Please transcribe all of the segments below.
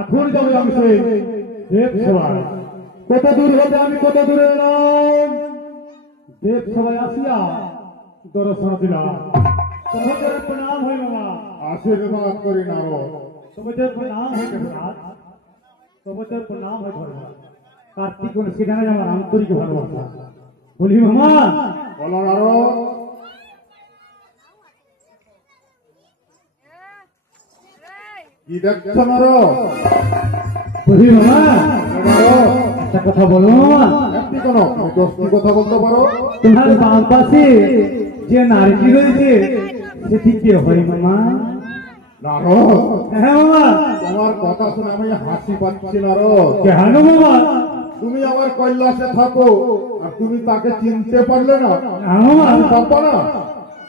এখন যাবে আমি সেই দেব সভায়। কত দূর হতে আমি কত দূরে এলাম, দেব সভায় আসিয়া দর্শন দিলাম। তোমাদের প্রণাম হয় বাবা। আশীর্বাদ করি নারদ। তোমাদের প্রণাম হয় দেবরাজ, তোমাদের প্রণাম হয় ধর্মরাজ। কার্তিক সেখানে আমার আন্তরিক ভালোবাসা। বলি মামা। বলো নারদ। কি দেখছো নারদ? বলি মামা একটা কথা বলো মামা। একটি কোনো দশটি কথা বলতে পারো? তোমার বাম পাশে যে নারী রয়েছে সেটি কে হয় মামা? নারদ। হ্যাঁ মামা। তোমার কথা শুনে আমি হাসি পাচ্ছি নারদ। কেন মামা? তুমি আমার কৈলাসে থাকো আর তুমি তাকে চিনতে পারলে না? মামা পারবো না।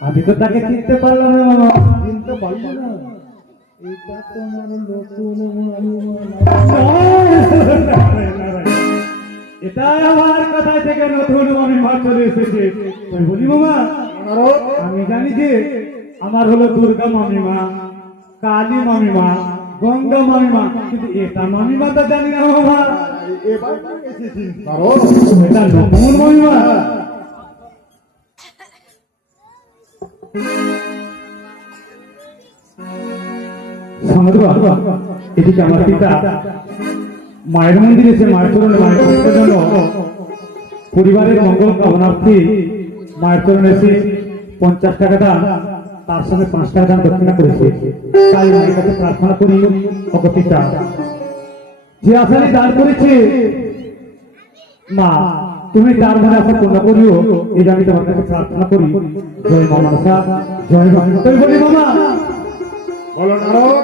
আমি তো তাকে চিনতে পারলাম না মামা। চিনতে পারলে না? এটা তোমার নতুন এটা আমার কথা থেকে নতুন আমি মা চলে এসেছে। বলি মামা আমি জানি যে আমার হলো দুর্গা মামিমা, কালী মামিমা, গঙ্গা মামিমা, কিন্তু এটা মামিমা তো জানি না মামা। এবার এসেছি এটা নতুন মামিমা। এদিকে আমার পিতা মায়ের মন্দিরে এসে মায়ের চরণে মায়ের পুজোর জন্য পরিবারের মঙ্গল কামনার্থে মায়ের চরণে এসে 50 টাকা দান, তার সঙ্গে 5 টাকা দান দক্ষিণা করেছে। তাই মায়ের কাছে প্রার্থনা করি ওগো পিতা, যে আশায় দান করেছে মা তুমি তার মনে আশা পূর্ণ করিও, এই আমি তোমার কাছে প্রার্থনা করি। জয় মা মনসা, জয় মা। তুই বলি মামা। বলো নারদ।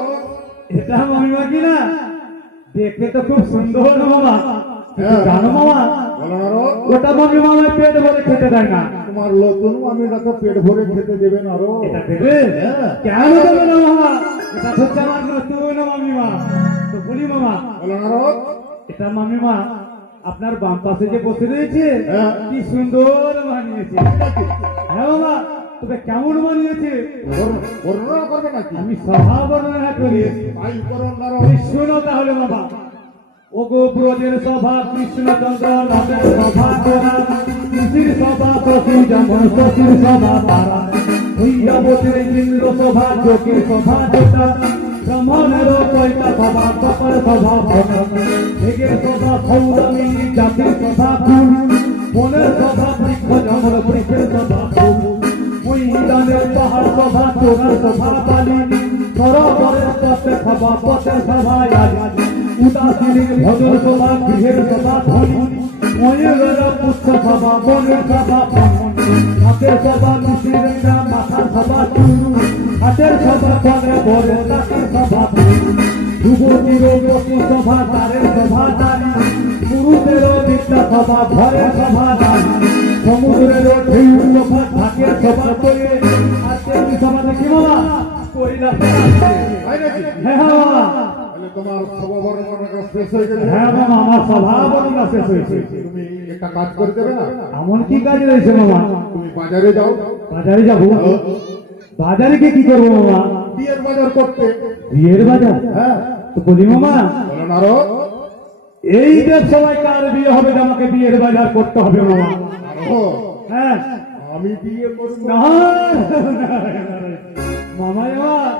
এটা মামিমা কিনা? দেখতে তো খুব সুন্দর মামা। জানো মামা বলো নারদ। ওটা মামিমা আমায় পেট ভরে খেতে দেয় না। তোমার নতুন আমি তাকে পেট ভরে খেতে দেবে নারদ? এটা দেবে? কেন দেবে না মামা? এটা হচ্ছে আমার নতুন মামিমা। তো বলি মামা। বলো নারদ। এটা মামিমা আপনার বাম পাশে যে বসে রয়েছে কি সুন্দর মানিয়েছে। হ্যাঁ মামা তবে কেমন মানিয়েছে বর্ণনা করবে নাকি? আমি সভা বর্ণনা করি। তাই করো নারদ। শোনো তাহলে বাবা। ও গো ব্রজের সভা কৃষ্ণচন্দ্র নাথের সভা তোরা, কৃষির সভা শশী যেমন শশীর সভা তারা, হইয়াবতের ইন্দ্র সভা যোগীর সভা যেটা, ব্রাহ্মণেরও কয়টা সভা কপাল সভা ভোটা, মেঘের সভা সৌরামিনী জাতির সভা ফুল, বনের সভা বৃক্ষ জঙ্গল বৃক্ষের সভা ফুল, ময়দানের পাহাড় সভা তোরার সভা বালি, সরোবরের পথে সভা পথের সভায় আলি, উদাসীনের ভজর সভা গৃহের সভা ধ্বনি, ময়ূরের পুষ্প সভা বনের সভা হাতের সভা মিশির মাথার সভা চুরু, হাতের সভা চন্দ্র বরে তাকের সভা যুবতীর গতি সভা তারের সভা দাঁড়ি, পুরুষের বিদ্যা সভা ঘরের সভা দাঁড়ি, সমুদ্রের ঢেউ সভা ঢাকের সভা করে, আজকে কি সভা দেখি বাবা কৈলাস। হ্যাঁ বাবা তোমার সভা বর্ণনা শেষ হয়ে গেছে? হ্যাঁ মামা আমার সভা বর্ণনা শেষ হয়েছে। তুমি একটা কাজ করে দেবে না? এমন কি কাজ রয়েছে মামা? তুমি বাজারে যাও। বাজারে যাবো? বাজারে গিয়ে কি করবো মামা? বিয়ের বাজার করতে। বিয়ের বাজার? হ্যাঁ তো বলি মামা বলো নারদ। এই দেব সবাই কার বিয়ে হবে যে আমাকে বিয়ের বাজার করতে হবে মামা? নারদ হ্যাঁ আমি বিয়ে করব না মামা আমার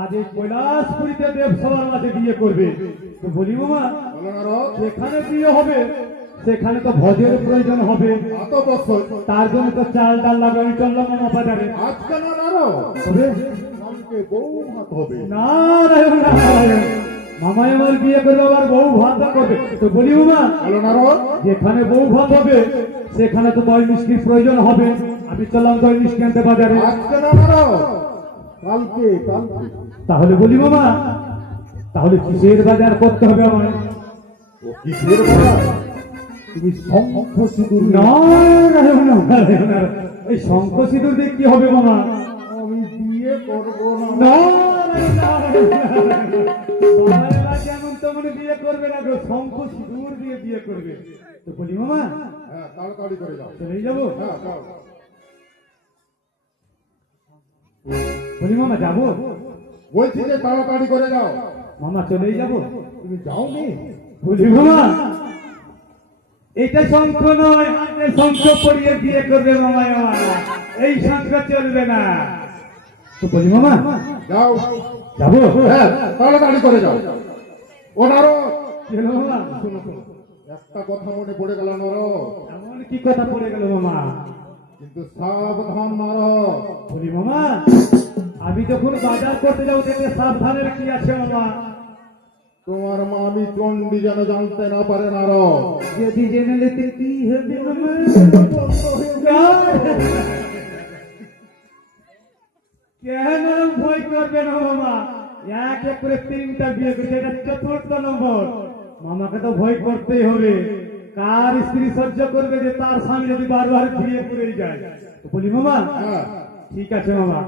আজ এই কৈলাসপুরীতে দেবসভার মাঝে বিয়ে করবে, তো বলি মামা বলো নারদ, যেখানে বিয়ে হবে সেখানে তো ভোজের প্রয়োজন হবে, এত বছর তার জন্য তো চাল ডাল লাগবে। আমি চললাম মামা বাজারে। আজকে না নারদ, তবে কালকে বউ হাত হবে। নারায়ণ নারায়ণ, মামা আমার বিয়ে করবে আবার বউ ভাত করবে, তো বলি মামা বলো নারদ, যেখানে বউ ভাত হবে সেখানে তো দই মিষ্টির প্রয়োজন হবে। আমি চললাম দই মিষ্টি আনতে বাজারে। আজকে না নারদ, কালকে কালকে। তাহলে বলি মামা তাহলে কিসের বাজার করতে হবে আমায়? ও কিসের বাজার? তুমি শঙ্খ সিঁদুর নারায়ণ নারায়ণ নারায়ণ, এই শঙ্খ সিঁদুর দিয়ে কি হবে মামা? আমি বিয়ে করবো না। নারায়ণ নারায়ণ নারায়ণ, বাবারা যেমন তেমন বিয়ে করবে না গো, শঙ্খ সিঁদুর দিয়ে বিয়ে করবে। তো বলি মামা হ্যাঁ, তাড়াতাড়ি করে যাও। চলেই যাবো? হ্যাঁ যাও। বলি মামা যাবো? বলছি যে তাড়াতাড়ি করে যাও। মামা চলেই যাবো? তুমি যাওনি? বলি মামা এটা শঙ্খ নয়, হাতে শঙ্খ পরিয়ে বিয়ে করবে মামা আমার, এই শঙ্খ চলবে না। তো বলি মামা যাও। যাবো? হ্যাঁ, তাড়াতাড়ি করে যাও। ও নারদ, কি হলো মামা? শোনো তো, একটা কথা মনে পড়ে গেল নারদ, এমন কি কথা পড়ে গেল মামা? কিন্তু সাবধান নারদ। বলি মামা আমি যখন বাজার করতে যাবো তাতে সাবধানের কি আছে মামা? তোমার মামি চণ্ডী যেন জানতে না পারে নারদ। যদি জেনে নিতে কি হবে মামা? কেন ভয় করবে না মামা? এক এক করে 3টা বিয়ে করেছে, এটা 4র্থ নম্বর। মামাকে তো ভয় করতেই হবে। কার স্ত্রী সহ্য করবে যে তার স্বামী যদি বারবার ফিরে পড়ে যায়? তো বলি মামা হ্যাঁ, ঠিক আছে মামা,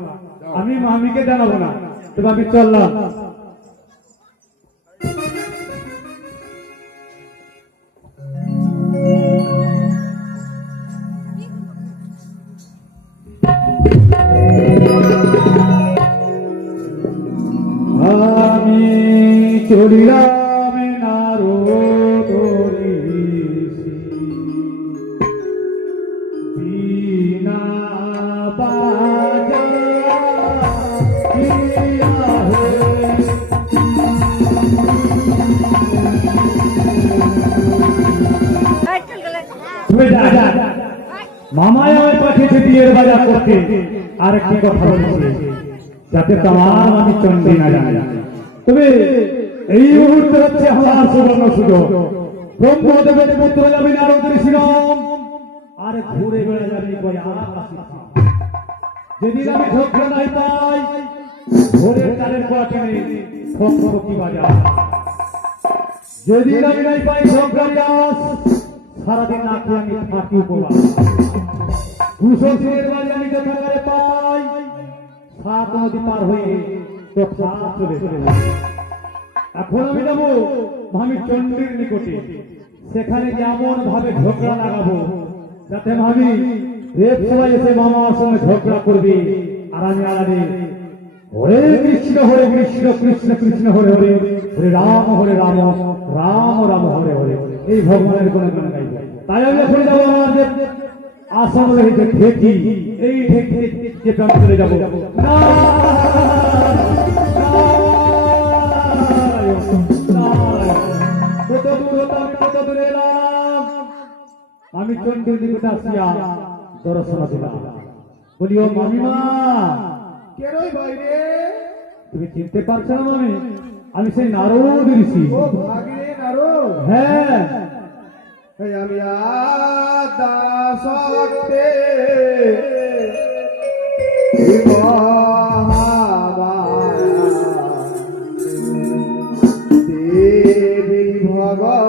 আমি মামিকে জানাবো না, তবে আমি চললাম। আমি চলিলাম নারদ ঋষি, বিনা বাজাইয়া মামায় আমায় পাঠিয়েছে বিয়ের বাজার করতে। আর একটি কথা বলছি, যাতে তোমার আমি চন্ডী না জানে। তবে এই মুহূর্তে হচ্ছে আমার সুবর্ণ সুযোগ। ব্রহ্মদেবের পুত্র যাবি নারদ ঋষি রাম, আর ঘুরে বেড়ে যাবি যেদিন আমি ঝোঁকড়া নাই পাই, ভোরের তারের কোয়াটে কি বাজার। যেদিন আমি নাই পাই ঝোঁকড়া গাছ, সারাদিন না খেয়ে আমি থাকি উপবাস। 200 দিনের বাড়ি আমি যেখানে পাই, 7 নদী পার হয়ে তো খাওয়া চলে চলে যায়। এখন আমি যাবো মামি চণ্ডীর নিকটে, সেখানে এমন ভাবে ঝগড়া লাগাবো যাতে মামি রেপ সবাই এসে মামার সঙ্গে ঝগড়া করবে, আর আমি আলাদে হরে কৃষ্ণ কৃষ্ণ কৃষ্ণ হরে হরে, হরে রাম রাম রাম হরে হরে, এই ভগবানের কোন গান গাইব। তাই আমি এখন যাবো আমার যে আসন রয়েছে ঢেকি, এই ঢেকি চেপে আমি চলে যাবো। কত দূর হতাম, কত দূরে এলাম, আমি চণ্ডীর নিকটে আসিয়া দর্শন দিলাম। বলি ও মামিমা, কে রে বাইরে? তুমি চিনতে পারছো না মামি? আমি সেই নারদ ঋষি। ও ভাগে নারদ। হ্যাঁ, এই আমি দাসতে দেবী ভগবতী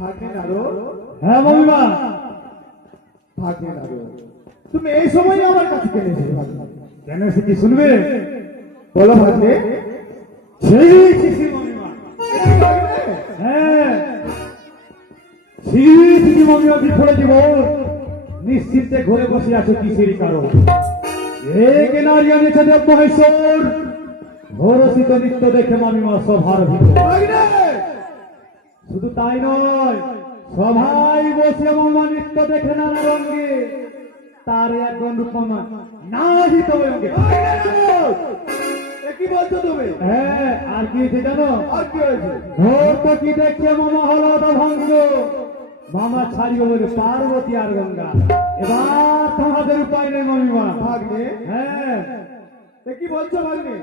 ভাগ্নে নারো, হ্যাঁ মামিমা, ভাগ্নে নারো, তুমি এই সময় আমার কাছে কেন এসেছো? কেন এসে কি শুনবে? বলো ভাগ্নে। হ্যাঁ, মামিমা বিফলে দিব নিশ্চিন্তে ঘরে বসে আছো কিসেরই কারণ? এক নারী এনেছে দেব মহেশ্বর, ভরসিত নৃত্য দেখে মামিমা সভার ভিতর। শুধু তাই নয়, সবাই বসে মামা নৃত্য দেখে নানা রঙে, তার একজন রূপমা না দিতে অঙ্গে। কি বলছো তুমি? হ্যাঁ, আর কি হয়েছে জানো? আর কি হয়েছে? ভোর কি দেখছে মামা হলো ভঙ্গ, মামা ছাড়িয়ে বলে পার্বতী আর গঙ্গা। এবার তোমাদের উপায় নেই মামিমা। ভাগ্নে, হ্যাঁ, কি বলছো ভাগ্নে?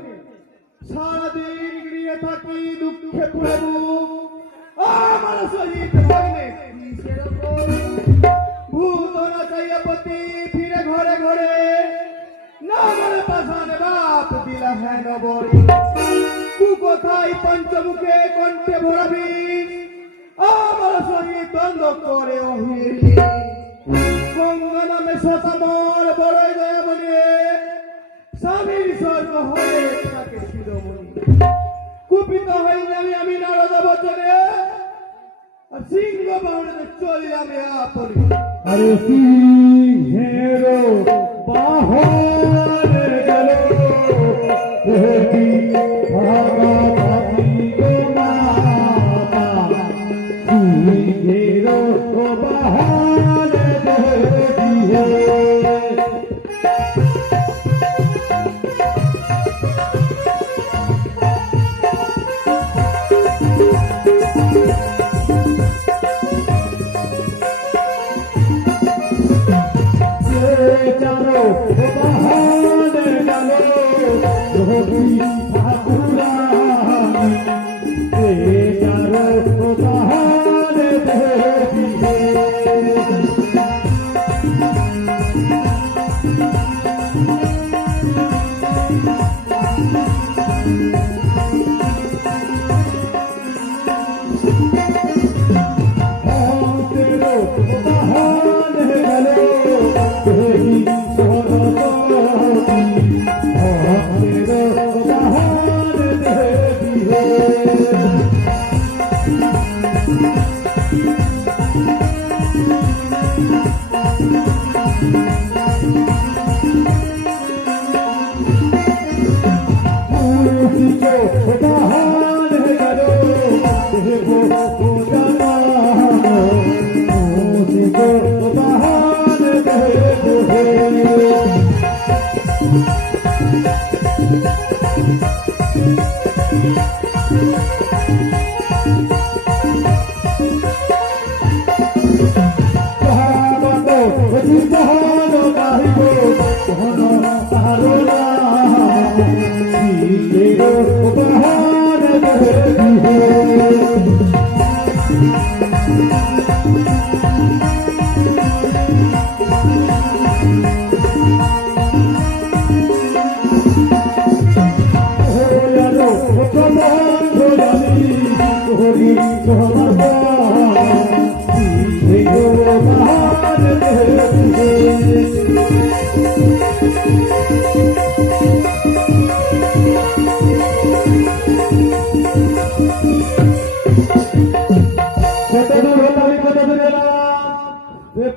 সারাদিন গিয়ে থাকি দুঃখে পুরে বুক, আমার সহিত ভাগ্নে ভূত না চাইয়া পতি ফিরে ঘরে ঘরে, না বলে পাশানে বাপ দিলা হ্যাঁ নবরে, তু কোথায় পঞ্চমুখে কণ্ঠে ভরাবি, আমার সহিত দ্বন্দ্ব করে অহিরি, গঙ্গা নামে শতামর বড়ই দয়া বলে, স্বামীর স্বর্গ হয়ে থাকে শিরোমণি, কুপিত হয়ে যাবি আমি নারদ বচনে, আর সিংহ বাহুড়ে চলি আমি আপনি। আরে সিংহেরো বাহনে গেল, ওহি ভাগাভাগি গো মাতা, সিংহেরো বাহনে গেল।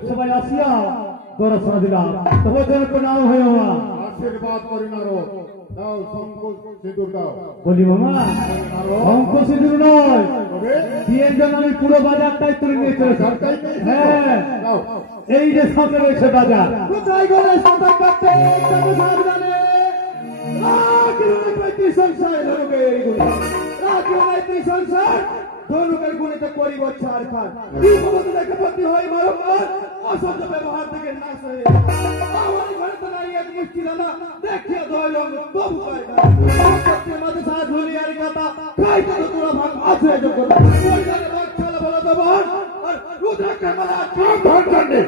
সবাই আসিয়া দর্শন দিলাম, তোমাদের প্রণাম হয় মামা। আশীর্বাদ করি নারদ, দাও শঙ্খ সিঁদুর দাও। বলি মামা, শঙ্খ সিঁদুর নয়, বিয়ের জন্য আমি পুরো বাজারটাই তুলে নিয়ে চলেছি। হ্যাঁ, এই যে সামনে রয়েছে বাজার, কোথায় গেলে সাঁতার কাটতে তবে সাবধানে, সংসার সংসার ধনুকের গুণিতে করিব ছাড় খান, দেখে প্রতি হয় বারবার অসভ্য ব্যবহার থেকে নাশ হয়ে আমার ঘরে তো নাই এক মুষ্টি দানা দেখিয়া ধরল তবু পাই না মাঝে সাজ হুলিয়ারি কথা খাই তো তোরা ভাগ আছে যোগ্যতা পরিবারে ভাগ চলে বলো তো বল আর রুদ্রাকে মারা সব ধন কাটে।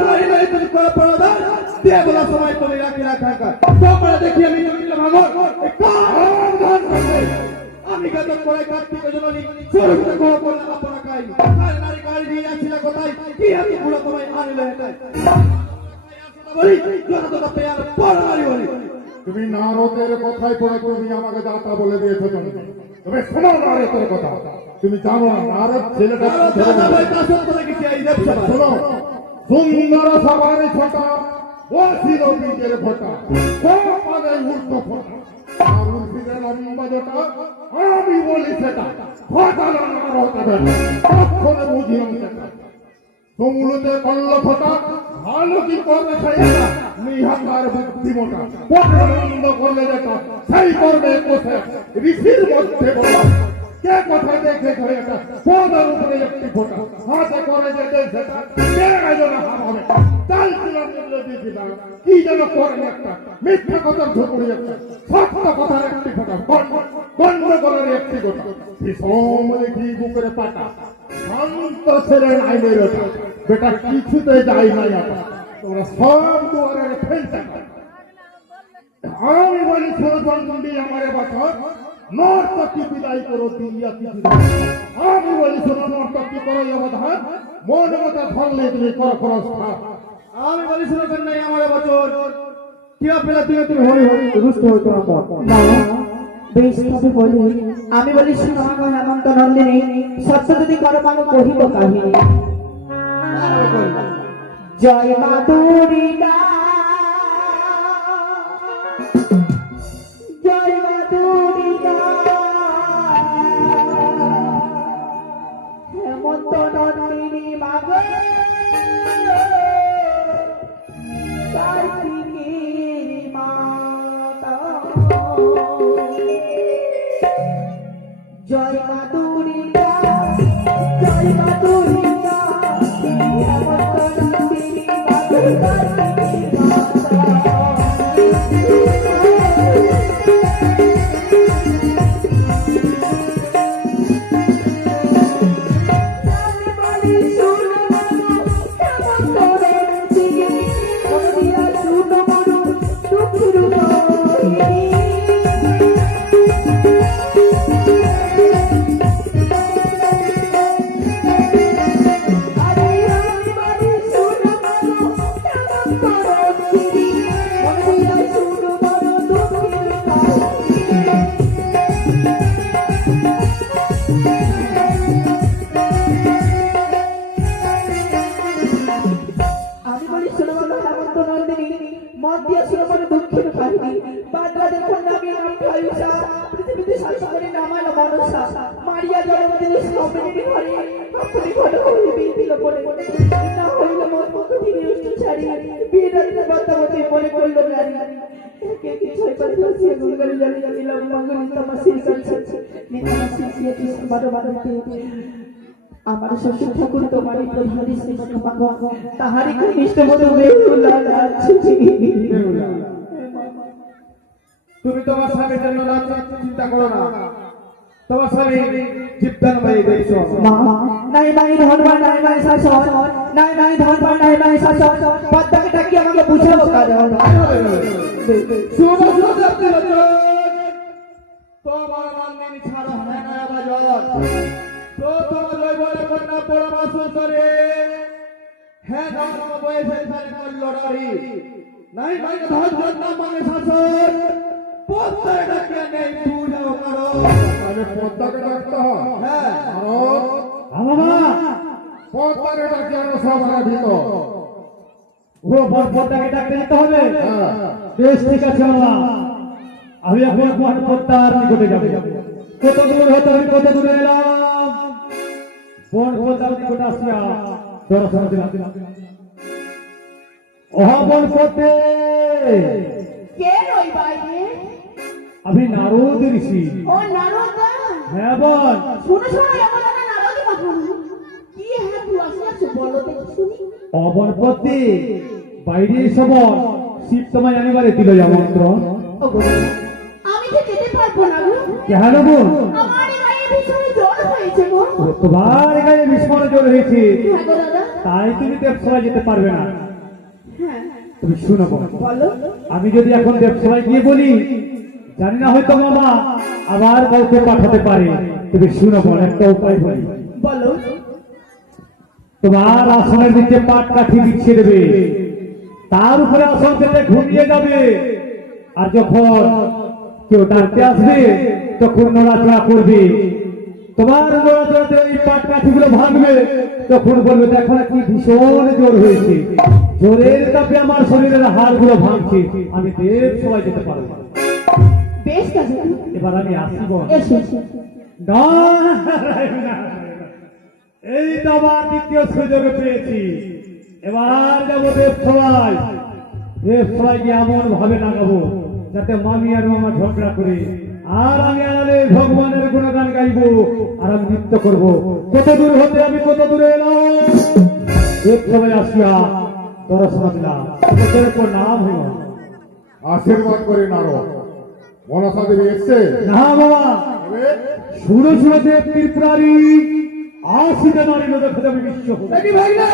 মারি নাই তুমি করে পড়ো দাও দিয়ে বলা সময় তুমি রাখি রাখা তোমরা দেখি আমি জমিলে ভাঙো আমি কত করে কার্তিক জননী সুরক্ষিত করে পড়লাম আপনা কাই আর নারী গাড়ি দিয়ে যাচ্ছিল কোথায় কি আমি পুরো তোমায় আনিলে এটা বলি যত তো পেয়ার পড় মারি বলি তুমি নারদের কথাই পড়ে তুমি আমাকে যাতা বলে দিয়েছো তুমি তুমি শোনো নারদের কথা তুমি জানো না নারদ ছেলেটা দাদা ভাই তা সত্য দেখেছি এই ব্যবসা শোনো সুন্দর সবারই ফোটা বসিল বীজের ফোটা কোপালে উল্টো ফোটা আর উর্ফিদের লম্বা জোটা আমি বলি সেটা ফোটালো নারদ তখনই বুঝিলাম সেটা তমুলতে করল ফোটা ভালো কি করবে সেইটা নিহার বুদ্ধিমতা পরমানন্দ করলে যেটা সেই করবে কোথে ঋষির মধ্যে বলা কে কথা দেখে এটা পদের উপরে একটি ফোটা হাতে করে যেতে সেটা কে যেন হবে চাল কিলাম দিয়েছিলাম কি যেন করেন একটা মিথ্যা কথার ঝুঁকুড়ি একটা সত্য কথার একটি ফোটা গন্ডগোলের একটি গোটা ভীষণ কি বুকের পাটা শান্ত ছেলে আইনের ওটা বেটা কিছুতে যাই নাই আপা তোমরা সব দুয়ারে ফেলতে আমি বলি ছোটন্ডি আমার বছর নর্তকী বিদায় করো দিয়া কিছু আমি বলি ছোট নর্তকী করো অবধান মন মতো ধরলে তুমি কর খরচ আমি বলি শুনবেন নাই আমার বছর কি আপনারা তুমি হরি হরি রুষ্ট হইতো না বেশ তবে বলি আমি বলি শোনো আমার হেমন্ত নন্দিনী সত্য যদি করো মানে কহিব কাহিনী জয় মা দুর্গা জয় মা দুর্গা হেমন্ত নন্দিনী মাগে কার্তিকের মাতা জয় মা দুর্গা জয় মা দুর্গা হেমন্ত নন্দিনী মাগে কার্তিকের মাতা আমার শ্বশুর ঠাকুর তোমারই প্রধানী শ্রীমন্ত তাহারই কৃষ্ণ তুমি তোমার স্বামীর জন্য চিন্তা করো না তোমার স্বামী জীবদান ভাই দেখছো নাই নাই ধনবান নাই নাই শাসন নাই নাই ধনবান নাই নাই শাসন পদ্মাকে ডাকি আমাকে বুঝাবো কারণ শুভ শতাব্দী তোমার নন্দিনী ছাড়া হয় না বাজার তো তোমার জৈবনে কন্যা পরমাশ করে হ্যাঁ ধর্ম বয়সে তারে করল লড়াই নাই ভাই ধর ধর না মানে শাসন পদ্মায় ডাকিয়া নেই পূজাও করো আরে পদ্মাকে ডাকতে হয় হ্যাঁ বাবা পদ্মাকে ডাকি আনো সবার ভিতর ও পদ্মাকে ডাকতে যেতে হবে হ্যাঁ বেশ ঠিক আছে বাবা আমি এখন পদ্মার নিকটে যাবো কত দূর হতে আমি কত দূরে এলাম বন পদ্মার নিকটে আসিয়া দর্শন দিলাম বন পদ্মে কে রই বাইরে আমি নারদ ঋষি ও নারদ হ্যাঁ বল শুনো শুনো এমন একটা নারদ কথা কি হ্যাঁ তুই আসিয়াছ বলো দেখি শুনি অবন পদ্মে বাইরে সবন শিব তোমায় আনিবারে দিল আমন্ত্রণ আমি যে যেতে পারবো না গো কেন বোন আমার গায়ে ভীষণ জ্বর হয়েছে গো তোমার গায়ে ভীষণ জ্বর হয়েছে হ্যাঁ গো দাদা তাই তুমি দেবসভায় যেতে পারবে না হ্যাঁ তুমি শুনো বাবা। বলো। আমি যদি এখন দেবসভায় গিয়ে বলি, জানি না হয়তো মামা আবার কাউকে পাঠাতে পারে। তুমি শুনো বল, একটা উপায় বলি। বলো। তোমার আসনের দিকে পাট কাঠি বিছিয়ে দেবে, তার উপরে আসন থেকে ঘুমিয়ে যাবে, আর যখন কেউ ডাকতে আসবে তখন নড়াচড়া করবে। তোমার নড়াচড়াতে ওই পাট কাঠিগুলো ভাঙবে, তখন বলবে দেখো না কি ভীষণ জোর হয়েছে, জোরের তাপে আমার শরীরের হাড়গুলো ভাঙছে, আমি দেব সবাই যেতে পারবো। বেশ কাজ। এবার আমি আসি বল। এসো এসো। এই তো আবার দ্বিতীয় সুযোগ পেয়েছি, এবার যাবো দেবসভায়। দেবসভাইকে এমন ভাবে লাগাবো যাতে মামি আর মামা ঝগড়া করে, আর আমি আনালে ভগবানের গুণগান গাইবো, আর আমি নৃত্য করবো। কত দূর হতে আমি কত দূরে এলাম, দেবসভায় আসিয়া দর্শন দিলাম, নাম হইল। আশীর্বাদ করে নারদ। মনসা দেবী এসছে? না বাবা, তবে শুরু শুরু দেব ত্রিপুরারি আসিতে নারী দেখে যাবে বিশ্ব। দেখি ভাই রে,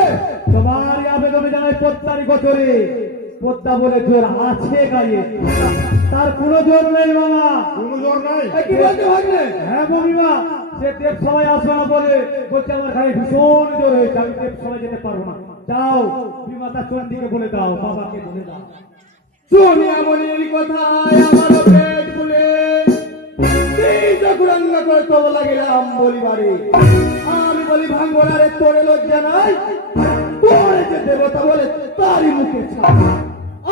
তোমার এই আবেদনে জানাই পদ্মারি গোচরে, পদ্মা বলে জোর আছে গায়ে, তার কোনো জোর নেই বাবা। কোনো জোর নাই। কি বলতে ভাই রে? হ্যাঁ বমিমা, সে দেব সবাই আসবে না বলে বলছে আমার গায়ে ভীষণ জোর হয়েছে, আমি দেব সবাই যেতে পারবো না। যাও বিমাতা চন্ডীকে বলে দাও, বাবাকে বলে দাও। শুনিয়া মনির কথায় আমার পেট ফুলে কুরাঙ্গা করে তব লাগিলাম বলিবারে। আমি বলি ভাঙ্গনারে তোরে লজ্জা নাই, তোরে যে দেবতা বলে তারই মুখে ছাপ।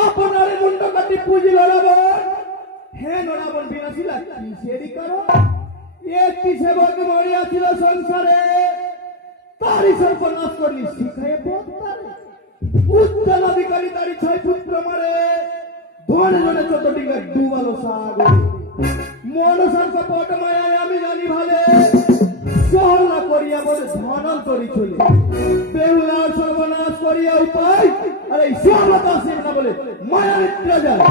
আপনারে মুন্ড কাটি পুঁজি লড়াবন, হে নড়াবন বিনাশিলা কিসেরই করো। একটি সেবক মরিয়াছিল সংসারে, তারই সর্বনাশ করলি শিখায় পদ্মারে। উচ্চালাধিকারী তারই 6 পুত্র মারে, ধনে ধনে 14 ডিঙ্গা ডুবালো সাগরে। মনসার কপট মায়ায় আমি জানি ভালে, সহলা করিয়া বলে ধনন্তরী চলে। বেহুলার সর্বনাশ করিয়া উপায়, আর এই সর্বতা না বলে মায়া নিদ্রা যায়।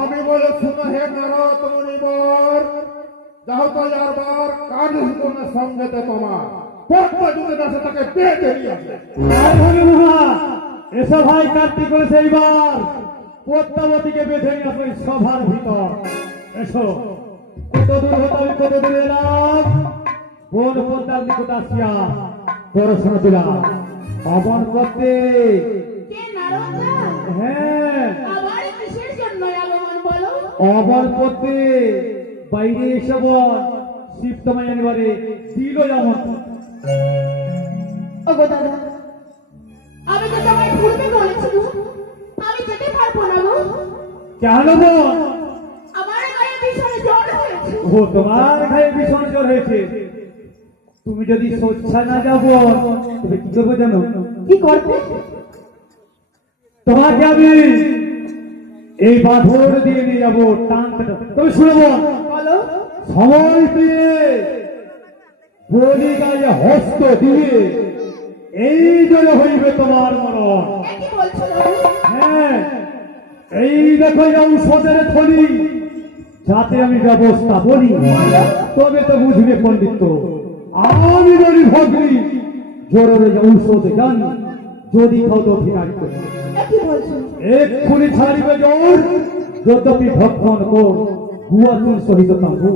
আমি বলে শুনো হে নারদ মুনিবর, যাও তো যারবার কাজ শুনে সঙ্গেতে তোমার পদ্মা যদি দাসে তাকে পেটে নিয়ে আসে। আর হবে মহা, এসো ভাই কার্তিক করেছে এইবার পদ্মাবতীকে বেঁধে নিয়ে আসবে সভার ভিতর। এসো, কত দূর হতে আমি কত দূরে এলাম, বোন পদ্মার নিকট আসিয়া দর্শন দিলাম। পাবন করতে কে নারদা? হ্যাঁ, আবার কিসের জন্য আগমন বলো? অবন করতে বাইরে এসে বল, শিব তোমায় এবারে দিল যেমন। ওগো দাদা, আমি তো তোমায় পূর্বে বলেছি গো, আমি যেতে পারবো না গো। কেন বল? আমার গায়ে ভীষণ জ্বর হয়েছে। ও তোমার গায়ে ভীষণ জ্বর হয়েছে, তুমি যদি সোচ্ছা না যাবো তবে কি করবো জানো? কি করবে? তোমাকে আমি এই বাঁধর দিয়ে নিয়ে যাবো টানতে। তবে শুনবো, বলো। সময় পেয়ে বলি গায়ে হস্ত দিয়ে এই জন্য হইবে তোমার মরণ। এ কি বলছো দাদা? হ্যাঁ, এই দেখো এই ঔষধের থলি, যাতে আমি ব্যবস্থা বলি তবে তো বুঝবে পণ্ডিত। আমি বলি ভগ্নী, জোরের ঔষধ জানি, যদি খাও তো ফিরাই করে এ কি বলছো? এক্ষুনি ছাড়িবে জোর, যদ্যপি ভক্ষণ কর গুয়াতুর সহিত তাম্বু।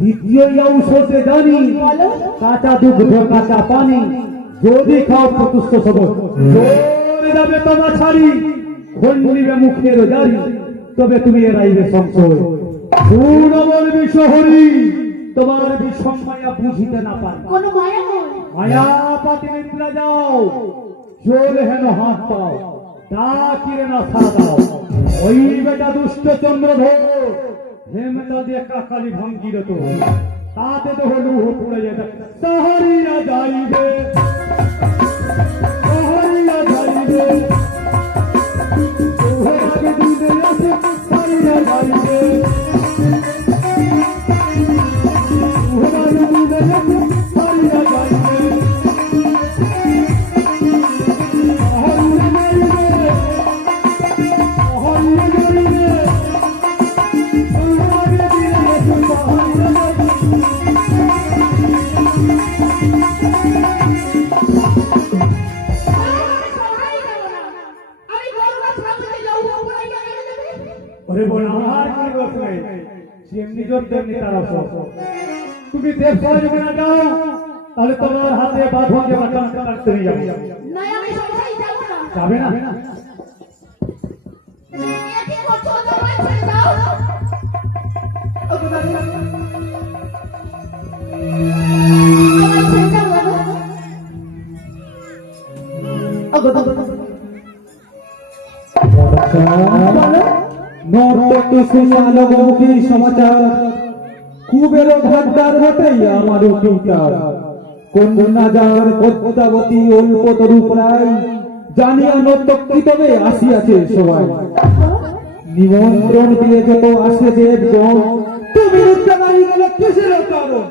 দ্বিতীয় ঔষধে জানি, কাঁচা দুগ্ধ কাঁচা পানি, যদি খাও চতুর্থ সবর জোরে যাবে তোমা ছাড়ি, খন্ডিবে মুখের জারি, তবে তুমি এড়াইবে সংশয়। সুনবল বিশ্বহরি, তোমার বিষম মায়া বুঝিতে না পারে। কোনো মায়া নয়। মায়া পাতি নিদ্রা যাও, চলে হেন হাত পাও, ডাকিরে না সারা দাও। ওই বেটা দুষ্ট চন্দ্রধর হেমতা দিয়ে কাকালি ভাঙ্গির তো, তাতে তো হলু পুড়ে যেত। সাহারিয়া যাইবে, সাহারিয়া যাইবে, ওহে আগে দুধে আছে, সাহারিয়া যাইবে, ওহে আগে দুধে আছে, সাহারিয়া যাইবে। যেমনি জোর তেমনি তার অসর। তুমি দেব সবাই যদি না যাও তাহলে তোমার হাতে বাঁধন দিয়ে আমার টানতে টানতে নিয়ে যাবো। না আমি সংসারে যাবো না। যাবে না? এ কি করছো তোমার ছেড়ে দাও। ওগো দাদু, আমার ছেড়ে দাও বাবা। ওগো দাদু, বলো। নর্তকী শুনিয়ালো মুখী সমাচার, কুবের ভাগ্যার বটেই আমার পিতার। কন্যা যার পদ্মাবতী অল্প তরু প্রায়, জানিয়া নর্তকী তবে আসিয়াছে সবাই। নিমন্ত্রণ দিয়ে যত আসে দেবগণ, তুমি উচ্চারণে গেলে কিসের কারণ?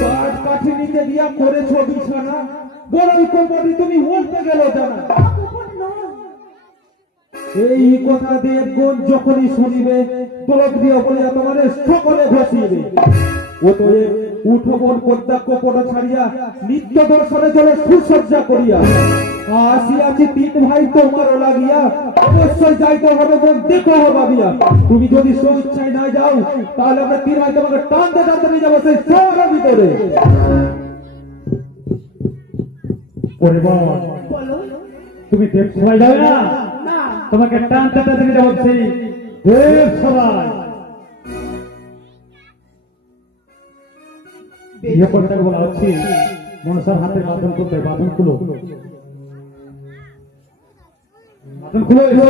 কাঠ কাঠি নিতে দিয়া করেছ বিছানা, বড়ই কোম্পানি তুমি বলতে গেল জানা। এই কথা দেবগণ যখনই শুনিবে, তোলক দিয়ে বলিয়া তোমারে সকলে ঘষিবে। অতএব উঠো বোন পদ্মা কপট ছাড়িয়া, নিত্য দর্শনে চলে সুসজ্জা করিয়া। আসিয়াছি তিন ভাই তোমারও লাগিয়া, অবশ্যই যাইতে হবে বোন দেখো ভাবিয়া। তুমি যদি স্বেচ্ছায় না যাও তাহলে আমরা তিন ভাই তোমাকে টানতে টানতে নিয়ে যাবো সেই শহরের ভিতরে। ওরে বোন, বলো। তুমি দেব সবাই যাবে না? না, তোমাকে টানতে টানতে নিয়ে যাবো সেই দেব সবাই। বিয়ে করতে বলা হচ্ছে মনসার হাতে বাঁধন করতে, বাঁধন খুলো, বাঁধন খুলো। এসো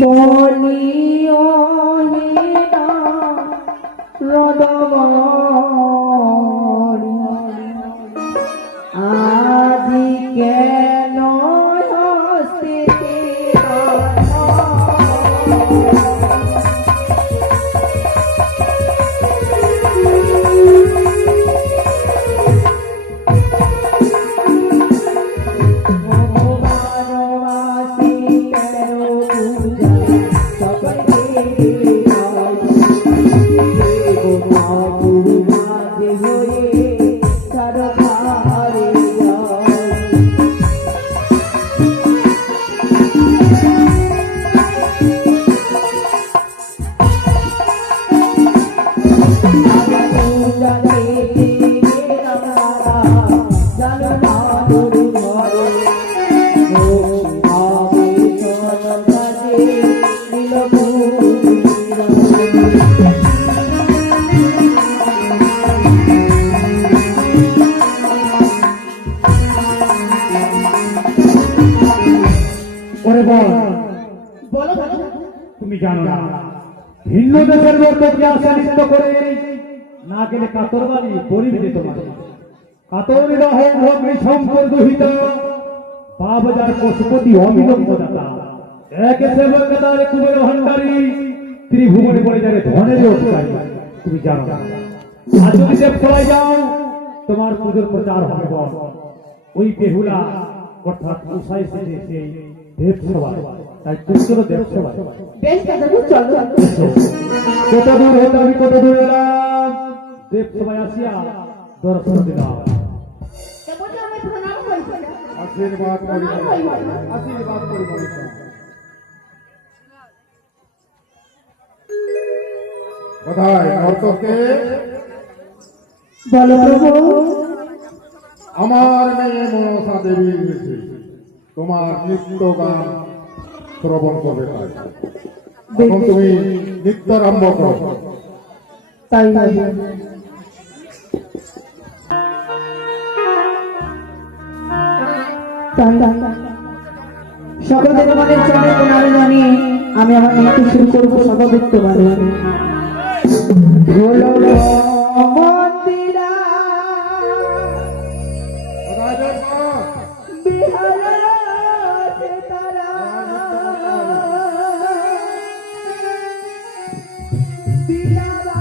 বলিও হীনা রদমণি, আদি কেন হস্তিতে ওরে বল, বলো দাদু। তুমি জানো না ভিন্ন দেশের লোককে আসা নৃত্য করে না গেলে কাতরবাড়ি পরিবিদে তোমার কাতর রহ ভগ্নি শঙ্কর দুহিত বাবজার পশুপতি অবিলম্ব দাতা এক সেবকার কুবের ভান্ডারী ত্রিভুবনে পড়ে যাবে ধনের অধিকারী। তুমি জানো না আজ যদি দেব সবাই যাও তোমার পুজোর প্রচার হবে বল। ওই বেহুলা অর্থাৎ উষায় এসেছে সেই দেব সভা, তাই চন্দ্র দেব সভা। বেশ দাদু, চলো। কত দূর হতে আমি কত দূর এলাম, দেব সবাই আসিয়া দর্শন দিলাম। বলে আমি প্রণাম করছি। আশীর্বাদ করি, প্রণাম করি বলো। আশীর্বাদ করি মানুষ। কোথায় নর্তকে? বলো প্রভু। আমার মেয়ে মনসা দেবীর বেশি তোমার নৃত্য গান শ্রবণ করবে তাই। এখন তুমি নৃত্য আরম্ভ করো। তাই হবে। সকল দেবতাদের চরণে প্রণাম জানিয়ে আমি আমার নাটক শুরু করবো। সকল দেখতে পারে মন্দিরা কোথায় দেখো? বিহারা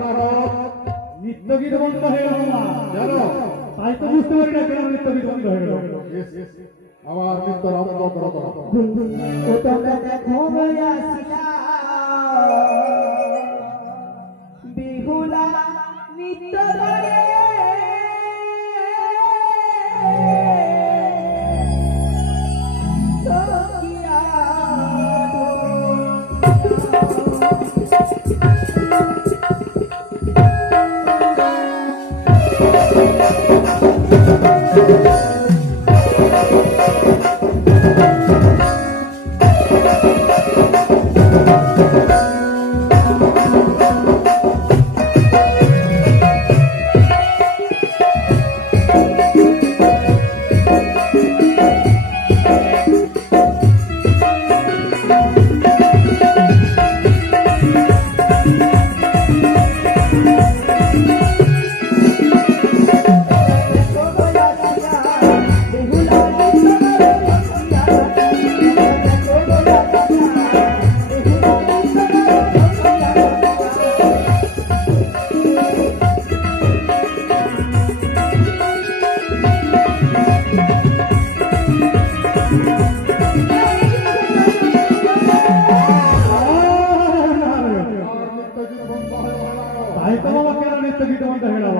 তারা নৃত্যগীত বন্ধ হয়ে গেল না জানো? তাই তো বুঝতে পারি না কেন নৃত্যগীত বন্ধ হয়ে গেল। আবার নৃত্য আরম্ভ করো। ও তোমরা দেখো আসিলা বিহুলা নৃত্য করে তাই তো বাবা কেন নৃত্যগীত বন্ধ হয়ে গেল?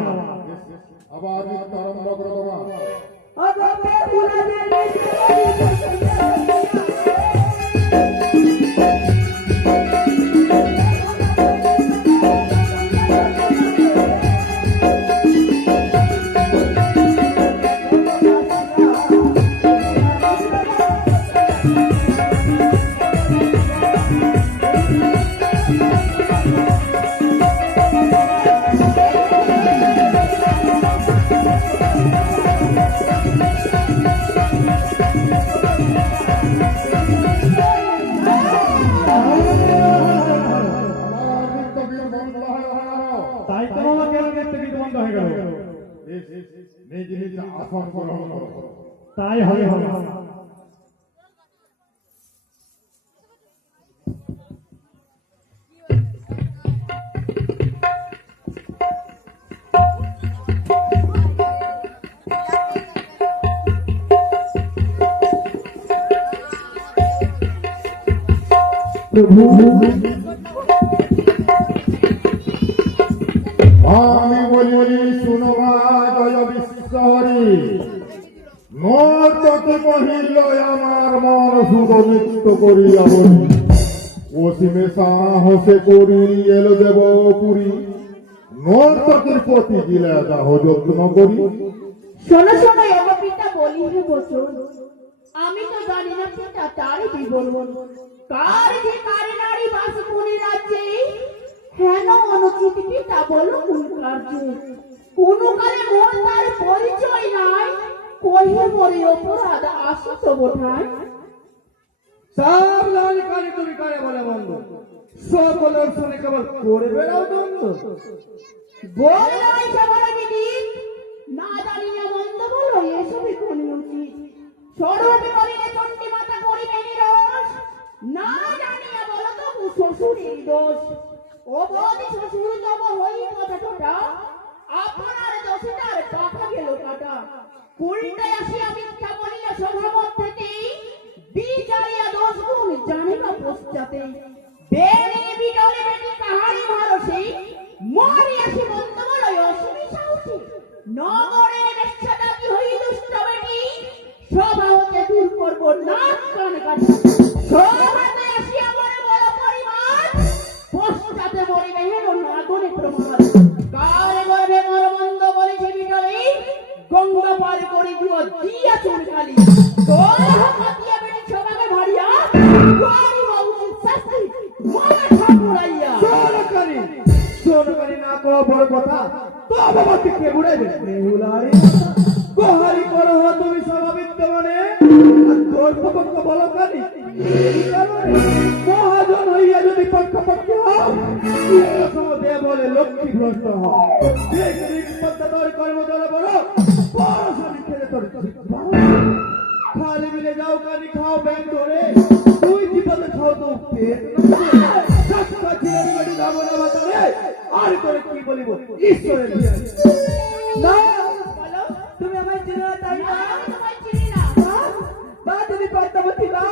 আবার নৃত্য আরম্ভ করো। ও তাই তো বাবা কেন দেখতে কিন্তু বন্ধ হয়ে গেল। নিজ নিজ আসন গ্রহণ করো। তাই হবে হবে। আমি বলি শুনো মা জয় বিশ্বহরি, নর্তকী মহিল আমার মন সুদমিত্ত করিয়া বলি, অসীমে সাহসে করি এলো দেব পুরী, নর্তকীর প্রতি গিলে দাহ যত্ন করি। শোনো শোনো আমার পিতা বলি হে বচন, আমি তো জানি না পিতা তার বিবরণ, কার যে কারে নারী বাস পুরী রাজ্যে, হেন অনুচিত পিতা বলো কোন কার্যে, কোন কালে মোর তার পরিচয় নাই, কহে পরে অপরাধ আসিত বোঠায়। সাবধান কানে তুমি কানে বলে বন্ধ, সকলের শুনে কেবল করে বেড়াও দ্বন্দ্ব। বলাই সবার দিদি না জানি না মন্দ বলো এসবই কোন উচিত, স্বরূপে বলিলে চণ্ডী মাতা করিবে নিরস, না জানিয়া বলো তবু শ্বশুরের দোষ, ও বৌদি শ্বশুর তব হই কথা টোটা, আপনার দোষে তার কথা গেল কাটা, উল্টে আসিয়া মিথ্যা বলিয়া সভা মধ্যেতেই, বিচারিয়া দোষ গুণ জানে না পশ্চাতে, বেড়ে বিডলে বেটি কাহারি ভরসে, মরি আসি মন্দ বলয় অসুবি সাহসী, নগরে বেশ্যাটা কি হই দুষ্ট বেটি, সভা হতে দূর করব নাক কান কাটি, সভাতে আসিয়া মরে বল পরিমাণ, পশ্চাতে মরিবে হেন নাগরে প্রমাণ, কারে গর্ভে মর মন্দ বলেছে বিডলে, গঙ্গা পার করে দিও দিয়া চুনকালি, তোরা হাতিয়া বেটি সভাকে ভারিয়া, তোরি বাবু শাস্তি মনে ঠাকুরাইয়া। সোনকারী না কো বড় কথা, তো বাবা কে বুড়াইবে বেহুলারি, গোহারি করো তুমি সভা বিদ্যমানে, আর তোর পক্ষ বলো কানি, মহাজন হইয়া যদি পক্ষপক্ষ হও, দে বলে লক্ষ্মী ভ্রষ্ট হও, দেখ দেখ পদ্মা তোর কর্মদল বড়, বড় স্বামী খেলে তোর খালি মিলে যাও কানি খাও ব্যাং ধরে, তুই বিপদে খাও তো পেট সস্তা ছিলেন বেটি যাবো না বাতারে, আর করে কি বলিব ঈশ্বরের না বলো তুমি আমায় চিনো না তাই না? আমি তোমায় চিনি না। বা তুমি পদ্মাবতী বা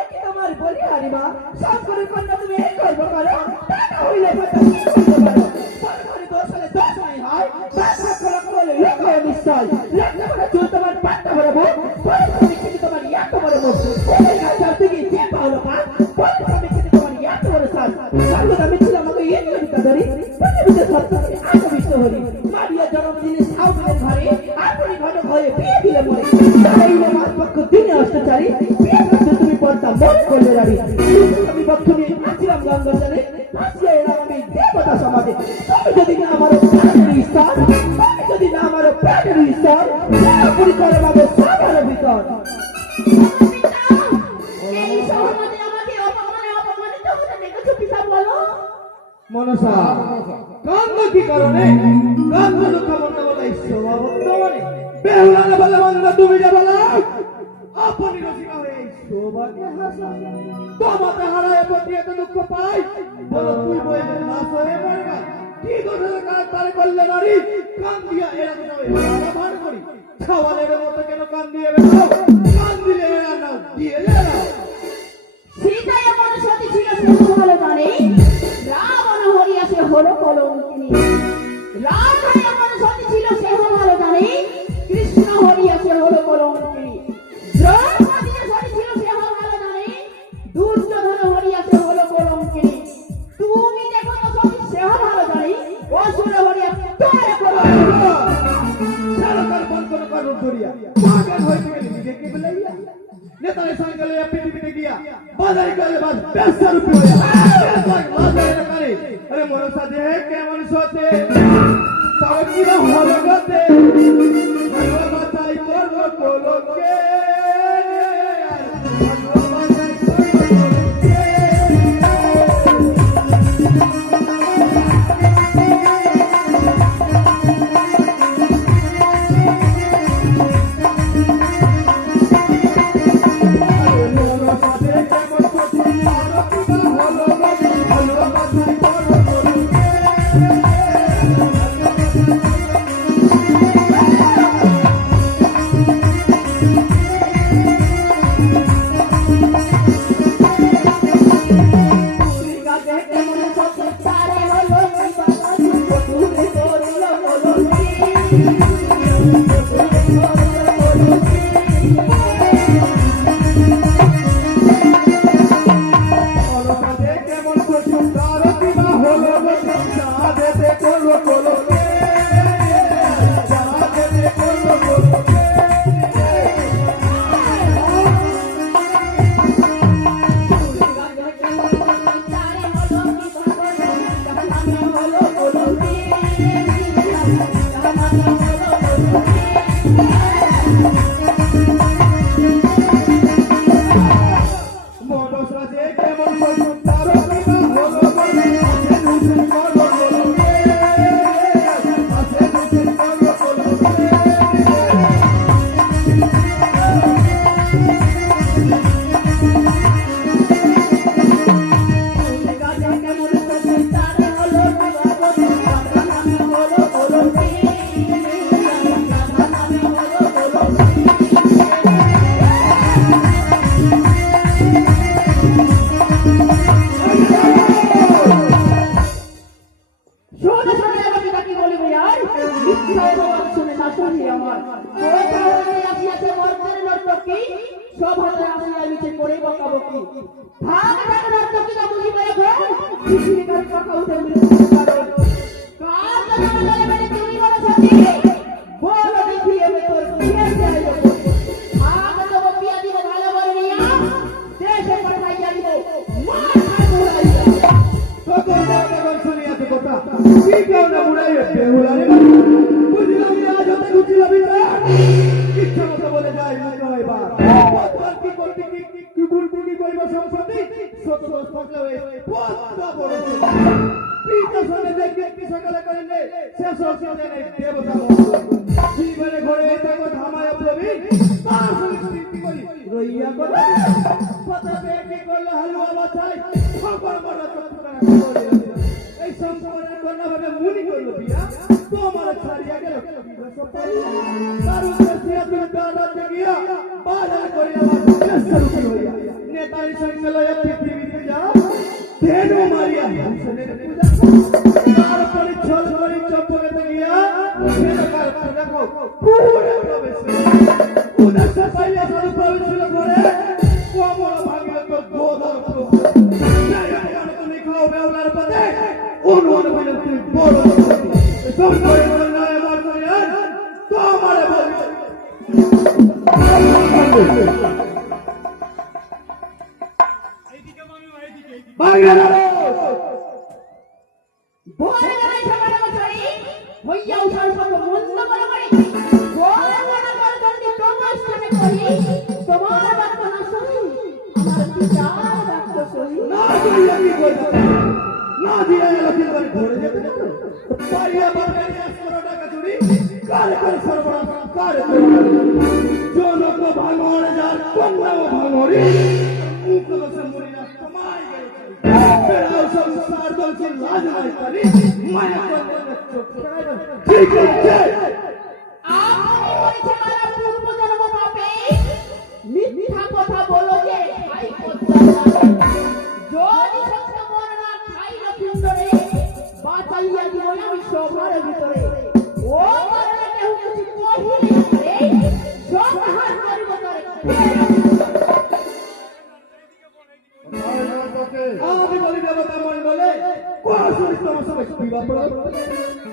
এটি তোমার বলি হারিমা, শঙ্করের কন্যা তুমি এই করবো করো, টাকা হইলে পদ্মাবতী করতে পারো, পরে দোষ হলে দোষ নাই হয়, বাধা খোলা করলে লোক হয় নিশ্চয়, লক্ষ্য করে চুল তোমার পাট্টা ভরাবো, পরে তুমি কিন্তু তোমার ইয়াকে ভরাবো, ওই গাছার থেকে যে পাওলো পান, পরে তুমি কিন্তু তোমার ইয়াকে ভরে সাজ, সাজো আমি ছিলাম আমাকে ইয়ে করে দিতে ধরি, পৃথিবীতে সত্য আত্মবিশ্ব হরি, মারিয়া জন্মদিনে সাউথের ঘরে, আপনি ঘটক হয়ে বিয়ে দিলে মরে, এই মাস পক্ষ দিনে অষ্টাচারী, বিয়ে করতে তুমি পর্দা মন করলে রাড়ি, আমি পক্ষ নিয়ে আসছিলাম গঙ্গাজলে, আসিয়া এলাম আমি দেবতা সমাজে, তুমি যদি না আমার প্রাণের ঈশ্বর, তুমি যদি না আমার প্রাণের ঈশ্বর, পুরি করে পাবো সবার ভিতর। এই সহমতে আমাকে অপমানিত হতে দেখেছো পিতা বলো? মনসা কান্দ কি কারণে, কান্দ দুঃখ মন্দ বলে ঈশ্বর বর্তমানে, বেহুলা না বলে মন্দ তুমি যে বলো, আপনি রসিকা হয়ে শোভাকে হাসা, তোমাতে হারায় প্রতি এত দুঃখ পাই, বলো তুই বইলে হাস হয়ে পড়বে, কি দোষের কাজ তারে করলে নারী, কান দিয়া এরা যাবে সারা ভার করি, ছাওয়ালের মতো কেন কান দিয়ে বেরো, কান দিলে এরা না দিয়ে এরা। সীতা এমন সতী ছিল সে ভালো জানে, রাবণ হরিয়াছে হলো কলঙ্কিনী, রাধা এমন সতী ছিল সে ভালো জানে, কৃষ্ণ হরিয়াছে হলো কলঙ্কিনী, দ্রৌপদী যে সতী ছিল সে ভালো জানে, দুর্যোধন হরিয়াছে হলো কলঙ্কিনী, তুমি দেখো তো সতী সে ভালো জানে, অসুর হরিয়া তোরে কলঙ্কিনী। সারাকার বন্ধন করো ধরিয়া, পাগল হইতে গেলে নিজেকে বলাইয়া, নেতারে সঙ্গে লইয়া পৃথিবীতে গিয়া, বাজারে গেলে বাস ব্যবসা রূপে হইয়া, বাজারে করে, আরে মনসা দেহে কেমন সতে, তার কি হলো গতে, বাঁচাই করবো কোলকে, বাঁচাই করবো কোলকে। বলিবে আর মিথ্যা অপবাদ শুনে না শুনি আমার কোথা হইতে আসিয়াছে মর্তের নর্তকী সভাতে আসিয়া নিচে করে বকাবকি ভাগ ভাগ নর্তকী না বুঝিবে এখন পৃথিবীর কথা উঠে মৃত্যু কারণ কার জন্য বলে বলে তুমি বলো সত্যি বলো দেখি এবে তোর কি আছে আইলো ভাগ দেব পিয়া দিব ভালো করে নিয়া দেশে পাঠাইয়া দিব মার ঘুরাইয়া সকল দেবগণ শুনিয়াছে কথা কি কেউ না উড়াইবে বেহুলারে বুঝলাম না আজ হতে বুঝিল বিচার ইচ্ছা মতো বলে যায় মুখ হইবার পথ কি করতে কি গুরু কি কইব সম্পত্তি সত্য থাকলে ওই পথ বড় পিতা সনে দেখবে কি সকালে করিলে শেষ হইছে নেই দেবতা জীবনে ঘরে থাকো ধামায় প্রবীণ তার সঙ্গে প্রীতি করি রইয়া কথা কথা কি করলে হালুয়া বাছাই খবর বড় চট্টগ্রাম করে এই সংসারের কন্যা ভাবে মুনি করলো বিয়া তোমার ছাড়িয়া গেল তার উদ্দেশ্যে তুমি দাঁড়াতে গিয়া বাজার করিয়া চেষ্টা হইয়া নেতারি সঙ্গে লইয়া পৃথিবীতে যাও দেন মারিয়া হুসেনের পূজা তারপরে ছল করে চপ্পকেতে গিয়া সেটাকার দেখো পুরো প্রবেশ উদ্দেশ্য পাইয়া তার প্রবেশ করে কোমল ভাঙিল তো গোদর তুমি খাও বেউলার পথে অনুমান বলে তুমি বড় সব করে নয় আমার করে তো আমারে বলবে বাংলা বলে নাই সবার বছরই হইয়া উঠার কত মন্দ বলে করি বলে মনে করে যদি প্রমাণ করি তোমার বাক্য না শুনি আমার পিতার বাক্য শুনি না কইয়া কি কইছো না দিয়া লক্ষ্মী করে ধরে যেতে পারিয়া বাবাকে 100 টাকা চুরি কার কার সর্বনাশ কার জনক ভাঙর যার কন্যা ভাঙরি মুখ লসে মরিয়া কমাই গেছে বেড়াও সংসার দলছে লাজ নাই করি মায়া করে চোখ ফেরাইবেন ঠিক আছে আপনি বলছে মারা পূর্ব জন্ম পাপে মিথ্যা কথা বলো যে ভাই যদি সত্য বর্ণনা খাই না সুন্দরে বাঁচাইয়া দিব আমি সবার ভিতরে ও কারণে কেউ কিছু কহিলে সব হাত করিব করে আমি বলি দেবতা মন বলে কোন সুরিত সবাই বিবাহ পড়ো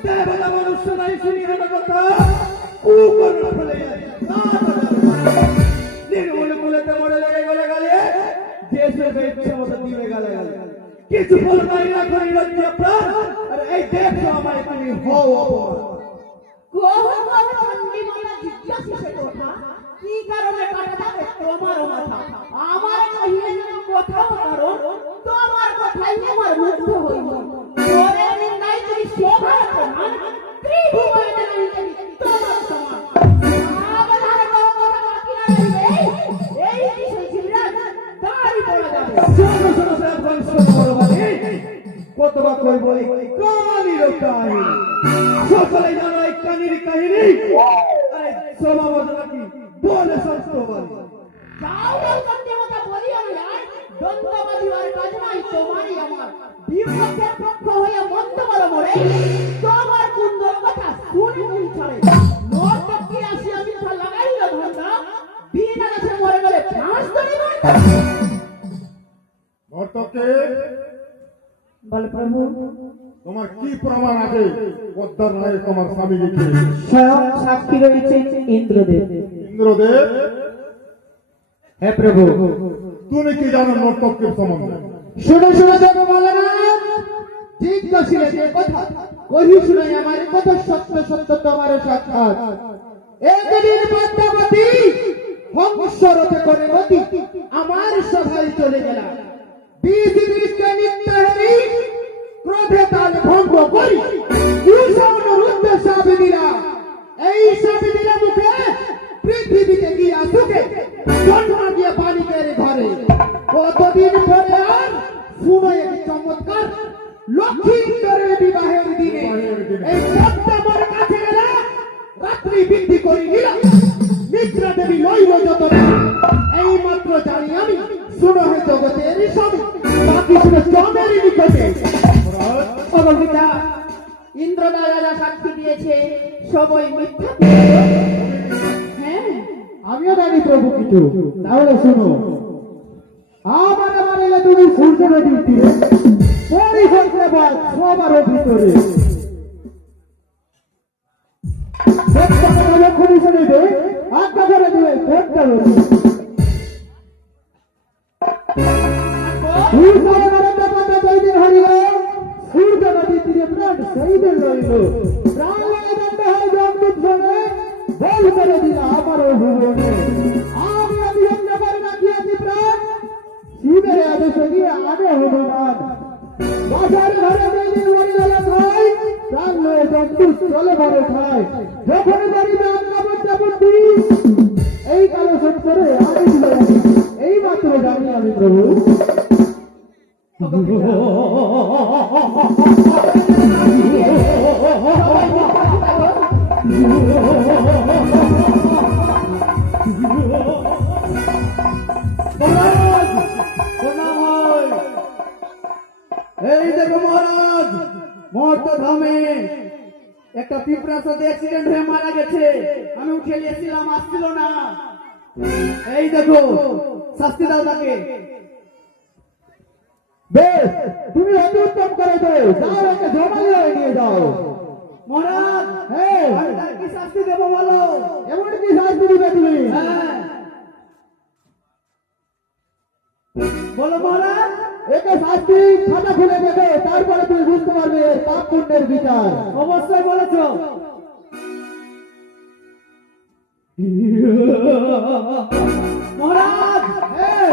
দেবতা মনুষ্য নাই শুনি কথা উপর ফেলে না নির্মূল মূলতে মরে লেগে গেলে গেলে দেশে ইচ্ছা মতো দিবে গেলে গেলে কিছু বল নাই না করি লজ্জা প্রাণ আর এই দেখো আমায় তুমি হও অপমান কোহন কোহন চন্ডী মাতা জিজ্ঞাসা সে কথা কি কারণে কাটা যাবে তোমার মাথা আমার কহিলে যেন কোথাও কারণ তোমার কথাই আমার মুগ্ধ হইল তোরে নিন্দাই তুমি শোভার প্রমাণ ত্রিভুবনে নাই তোমার সমান আবধারে কোনো কথা বাকি না রইবে এই বিষয় জিল্লাত দাঁড়ি পড়ে যাবে শোনো শোনো সাহেব বংশ বড়বাড়ি কতবা কই বলি কানির কাহিনী সকলে জানো এই কানির কাহিনী আরে স্বভাব নাকি বলে সত্যবাদী যাও সত্যমতা বলিও নাই দ্বন্দ্ববাদীর কাজ নাই তোমারই আমার বিপক্ষের পক্ষ হইয়া মন্দ বড় মরে তোমার কুন্দর কথা শুনি মুই ছাড়ে নর্তকী আসিয়া মিথ্যা লাগাইল ধন্দা বিনা দেশে মরে গেলে ফাঁস ধরিব নর্তকে বলে প্রভু তোমার কি প্রমাণ আছে পদ্মার নয় তোমার স্বামীকে স্বয়ং সাক্ষী রয়েছে ইন্দ্রদেব ইন্দ্রদেব হে প্রভু তুমি কি জানো নর্তকের সম্বন্ধে শুনে শুনে দেব বলে না জিজ্ঞাসিলে যে কথা কহি শুনে আমার কথা সত্য সত্য তোমার সাক্ষাৎ একদিন পদ্মাবতী হংসরথে করে মতি আমার সভায় চলে গেলাম বিধি দৃষ্টে নিত্য হেরি ক্রোধে তাল ভঙ্গ করি কুসৌনের উদ্দেশ্য আবি দিলাম এই সাবি দিলে মুখে পৃথিবীতে গিয়া সুখে জন্ম দিয়ে বালিকের ঘরে কতদিন পরে আর শুনো এক চমৎকার লক্ষ্মীন্দরের বিবাহের দিনে এই পদ্মাবর কাছে গেলে রাত্রি বৃদ্ধি করে নিলাম মিত্রা দেবী লইব যত এই মাত্র জানি আমি শুনো হে জগতের সব বাকি শুনে জমের নিকটে অবস্থা ইন্দ্রদা যা সাক্ষী দিয়েছে সবই মিথ্যা। হ্যাঁ, আমিও জানি প্রভু কিছু, তাহলে শোনো। আমার এলে তুমি সূর্য নদীর তীরে পরিষদে বাদ সবারও ভিতরে লক্ষ্মী শুনে দে আজ্ঞা করে দিবে ভোটটা নদী সূর্য নদীর তীরে প্রাণ শহীদের রইল প্রাণ লাগে দণ্ড হয় জগদূত শোনে বল করে দিল আমারও ভুবনে আমি অভিযন্ত্র করে রাখিয়াছি প্রাণ শিবের আদেশে গিয়ে আনে হনুমান বাসার ঘরে মেয়েদের বাড়ি গেলে খাই প্রাণ লয়ে জগদূত চলে বড় খায় যখন বাড়িতে আজ্ঞা করতে বুদ্ধি এই কালো সত্তরে আমি দিলাম এই মাত্র জানি আমি প্রভু এই দেখো মহারাজ, মহর্ত ধামে একটা পিঁপড়ার সাথে অ্যাক্সিডেন্ট হয়ে মারা গেছে। আমি উঠে নিয়েছিলাম, আসছিল না। এই দেখো, শাস্তি দাও তাকে। বেশ, তুমি অতি উত্তম করে দাও, যাও একটা জমালে নিয়ে যাও। মহারাজ, হ্যাঁ, আমি তার কি শাস্তি দেবো বলো? এমন কি শাস্তি দিবে তুমি? হ্যাঁ, বলো মহারাজ। একে শাস্তি খাতা খুলে দেবে, তারপরে তুমি বুঝতে পারবে এর পাপ পুণ্যের বিচার। অবশ্যই বলেছো। মহারাজ, হ্যাঁ,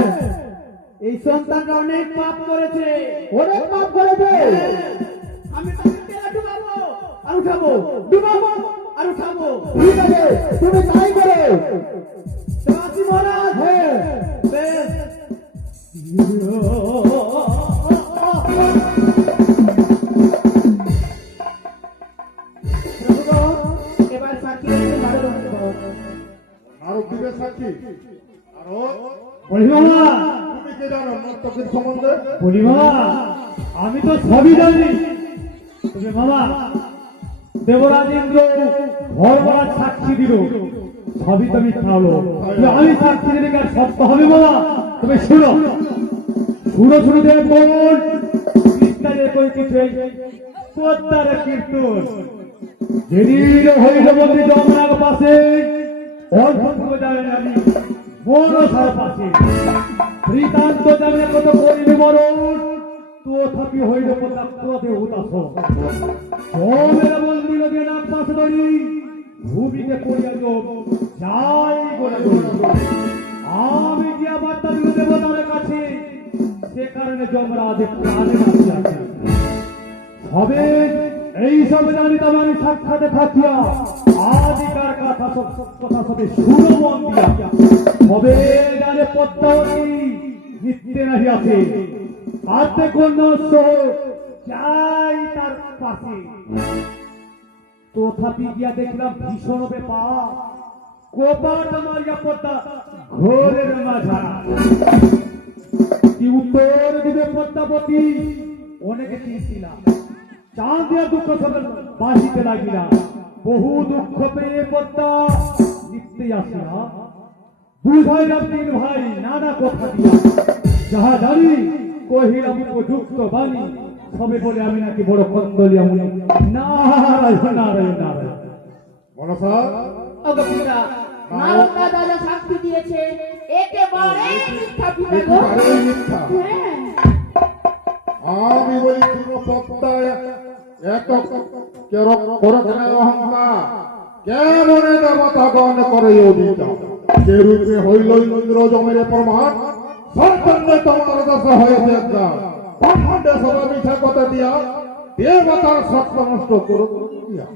এই সন্তানটা অনেক পাপ করেছে। অনেক পাপ করেছে। আমি তাকে তেলে ডুবাবো আর উঠাবো, ডুবাবো আর উঠাবো। ঠিক আছে, তুমি তাই করো। তো আসি মহারাজ। হ্যাঁ, বেশ। এবার সাক্ষী দিতে ভালো আরো দিবে সাক্ষী। আরো বলি বাবা, তুমি কে জানো নর্তকীর সম্বন্ধে? বলি বাবা, আমি তো সবই জানি। তবে বাবা, দেবরাজ ইন্দ্র ধর্মরাজ সাক্ষী দিল, সবই তো মিথ্যা হলো। তবে আমি সাক্ষী দিলে কি আর সত্য হবে বাবা? তবে শুনো শুনো শুনো দেব বোন, কৃষ্ণের কই কিছু পদ্মার কীর্তন যেদিন হইল বন্দি যমুনার পাশে অর্ধ জানেন আমি মনসার পাশে বৃতান্ত জানে কত করিবে মরণ তথাপি হইল প্রতাপ ক্রোধে উদাস সোমের বন্দি নদী নাম পাশে ধরি ভূমিতে পড়িয়া যাই গোড়া আমি গিয়া বার্তা দিল দেবতার কাছে সে কারণে যমরাজ প্রাণে বাঁচিয়াছে। হবে এই সব জানি তবে আমি সাক্ষাতে থাকিয়া আদিকার কথা সবে শুনো মন দিয়া। হবে জানে পদ্মাবতী নিত্যে নাহিয়াছে হাতে কোন যাই তার পাশে তথাপি গিয়া দেখলাম ভীষণ ব্যাপার কোপাট মারিয়া পদ্মা ঘোরের মাঝা কি উত্তর দিবে পদ্মাবতী অনেকে চিনছিলাম চাঁদ দিয়া দুঃখ সবে বাঁচিতে লাগিলা বহু দুঃখ পেয়ে পদ্মা নিত্যে আসিয়া বুঝাইলাম তিন ভাই নানা কথা দিয়া যাহা জানি কহিলাম উপযুক্ত বাণী সবে বলে আমি নাকি বড় কন্দলিয়া মুনি নারায়ণ নারায়ণ নারায়ণ। মনসা অগপিতা নারদা দাদা সাক্ষী দিয়েছে একেবারে মিথ্যা পিতা গো। একেবারেই মিথ্যা। হ্যাঁ, আমি বলি কোনো পদ্মায় এক করখানে অহংকার কেমন দেবতাগণ করে অভিযোগ যে রূপে হইল ইন্দ্র জমের প্রমাণ সর্বন্নে তোমার দশা হয়েছে একদম ব্রহ্মাণ্ডে সবাই মিঠা কথা দিয়া দেবতার সত্য নষ্ট করো দিয়া।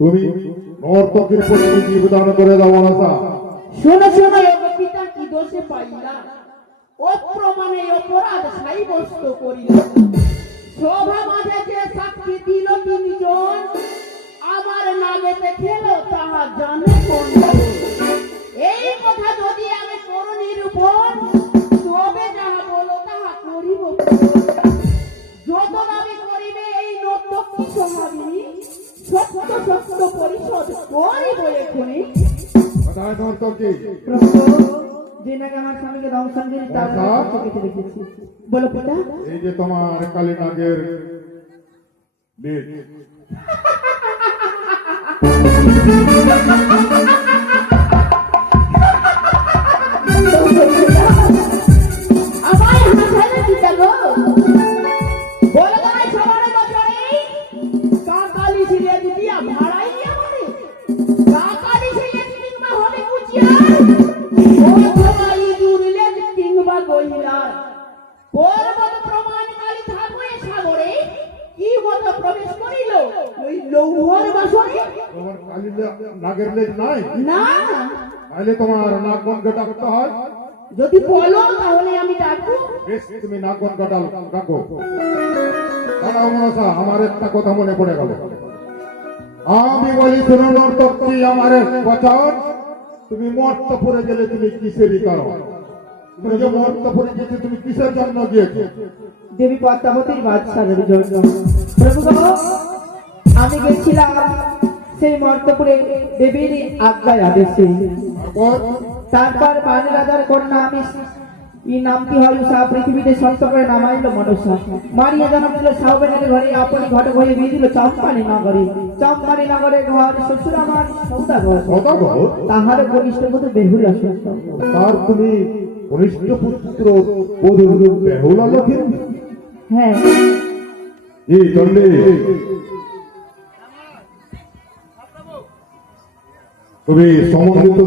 তুমি নর্তকীর প্রতি জীবদান করে দাও মনসা। শোনো শোনো অগপিতা কি দোষে পাইলা অপ্রমাণে অপরাধ সাব্যস্ত করিলা। সভা মাঝে যে সাক্ষী দিল তিনজন আমার নামেতে খেল তাহা জানে কোন জন? এই কথা যদি আমি করো নিরূপণ তবে যাহা বলো তাহা করিব। যত দাবি করিবে এই নর্তকী সমাধি সত্য সত্য পরিশোধ করিব এক্ষুনি। কোথায় তোমার তর্কে? প্রভু, যে নাকি আমার স্বামীকে দংশন করে তার চোখে রেখেছি। বলো পিতা। এই যে তোমার কালীনাগের লেজ। আমায় হাসালে পিতা গো। বলো তোমায় সবার বছরে কাকালি ছিঁড়ে দিয়া ভাড়াই আমারে কাকালি ছিঁড়ে কিংবা হবে কুচিয়া ও তোমায় জুড়লে কিংবা গইলা পর্বত প্রমাণ কালী থাকবে সাগরে কি মতো প্রবেশ করিল ওই লৌহর বাসরে। তোমার নাগের লেজ নাই? না, তাহলে তোমার নাগগণকে ডাকতে হয়। যদি বলো তাহলে আমি ডাকবো। বেশ, তুমি নাগগণকে ডাকো। দাঁড়াও মনসা, আমার একটা কথা মনে পড়ে গেল। আমি বলি শুনো নর্তকী, আমার বচন। তুমি মর্তপুরে গেলে তুমি কিসেরই করো? তুমি যে মর্তপুরে গেছে তুমি কিসের জন্য গিয়েছো? দেবী পদ্মাবতীর বাদশাহের জন্য। প্রভু গো, আমি গেছিলাম সেই মর্তপুরে দেবীর আজ্ঞায় আদেশে। তারপর বান রাজার কন্যা আমি এই নামটি হল পৃথিবীতে সত্য করে নামাইল মনসা। মারিয়া জন্ম দিল সাহবেনের ঘরে, আপনি ঘটক হয়ে বিয়ে দিল চম্পানি নগরে। চম্পানি নগরে ঘর শ্বশুর আমার সৌদাগর, তাহার ঘনিষ্ঠ পুত্র বেহুলা সত্য। তার তুমি কনিষ্ঠ পুত্র বেহুলা লক্ষ্মী? হ্যাঁ। এই চন্ডী, তুমি সম্বন্ধিত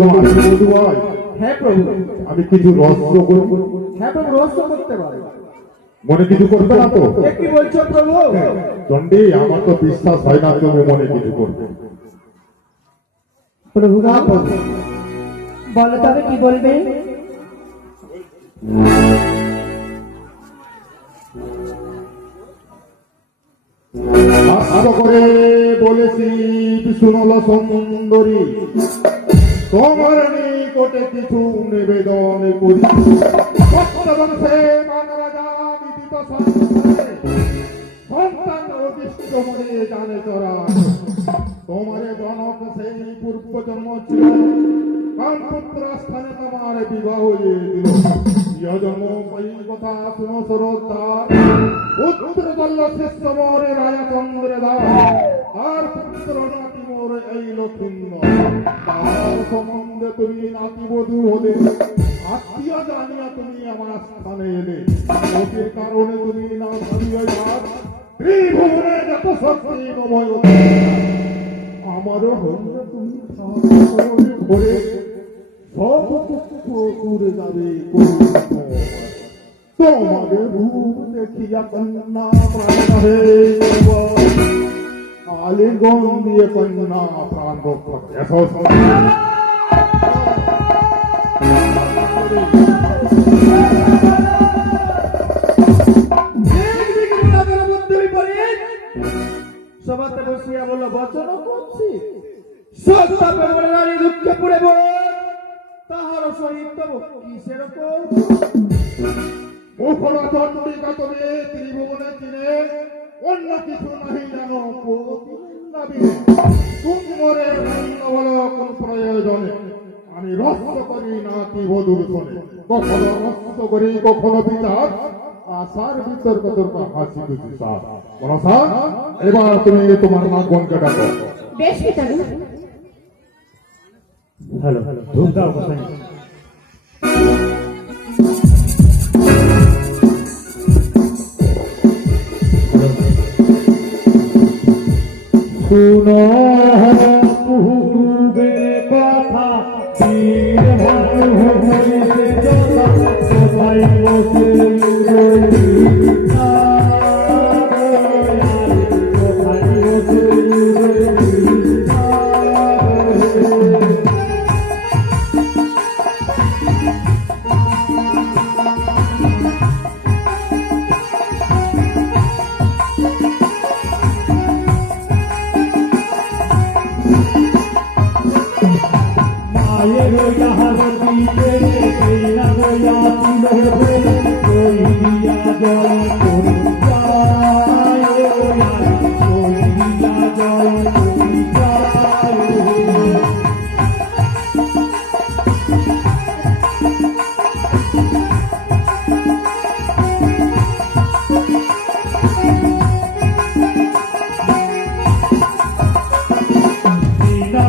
হ্যাঁ প্রভু। আমি কিছু রহস্য করব। হ্যাঁ প্রভু, রহস্য করতে পারে। মনে কিছু করবে না তো? কি বলছো প্রভু? চন্ডী, আমার তো বিশ্বাস হয় না তুমি মনে কিছু করবে। প্রভু গো, বলো তবে কি বলবে? আশা করে বলেছি শুনল সুন্দরী, তোমার নিকটে কিছু নিবেদন করি। সত্যবংশে মান রাজা বিদিত সন্তান অদিষ্ট মনে জানে চরা। তোমারে জনক সেই পূর্ব জন্ম ছিল, কামপুত্র স্থানে তোমার বিবাহ দিল। জন্ম এই কথা শুনো শ্রদ্ধার, পুত্র দল্ল শিষ্য মোরে রাজা চন্দ্র দাস, তার পুত্র নাতি মোর এই লক্ষ্মীন্দ্র। তার সম্বন্ধে তুমি নাতি বধূ হলে, আত্মীয় জানিয়া তুমি আমার স্থানে এলে। লোকের কারণে তুমি না ভাবিয়া যাক, ত্রিভুবনে যত শক্তি নময় আমারও হলে তুমি ভরে সব দুঃখ দূরে যাবে। তোমাদের রূপ দেখিয়া কন্যা প্রাণ হে আলিঙ্গন দিয়ে কন্যা প্রাণ রক্ষক। সভাতে বসিয়া বলল, বচন করছি সত্তা পেরবরে রানী দুঃখে পুড়ে বল, তাহার সহিত তব কিসের মুখরা চন্ডিকা তবে ত্রিভুবনে চিনে, অন্য কিছু নাহি জানো তুমরে বল কোন প্রয়োজনে। আমি রহস্য করি নাতি বধুর শোনে, কখনো রহস্য করি কখনো বিচার, আশার বিতর্ক তর্ক হাসি খুশি সার। মনসা, এবার তুমি তোমার নাগগণকে ডাকো। বেশ পিতা গো। হ্যালো, ধূপ দাও কোথায়? শুনো পূর্বের কথা, বীর ভানু হইতে যথা, কোথায় বসে রইলি না দয়াল, কোথায় বসে রইলি না দয়াল। মায়ের যাহার দিকে সেই না দয়া ছিল বলে, কইয়া জয় করি যায়, কইয়া জয়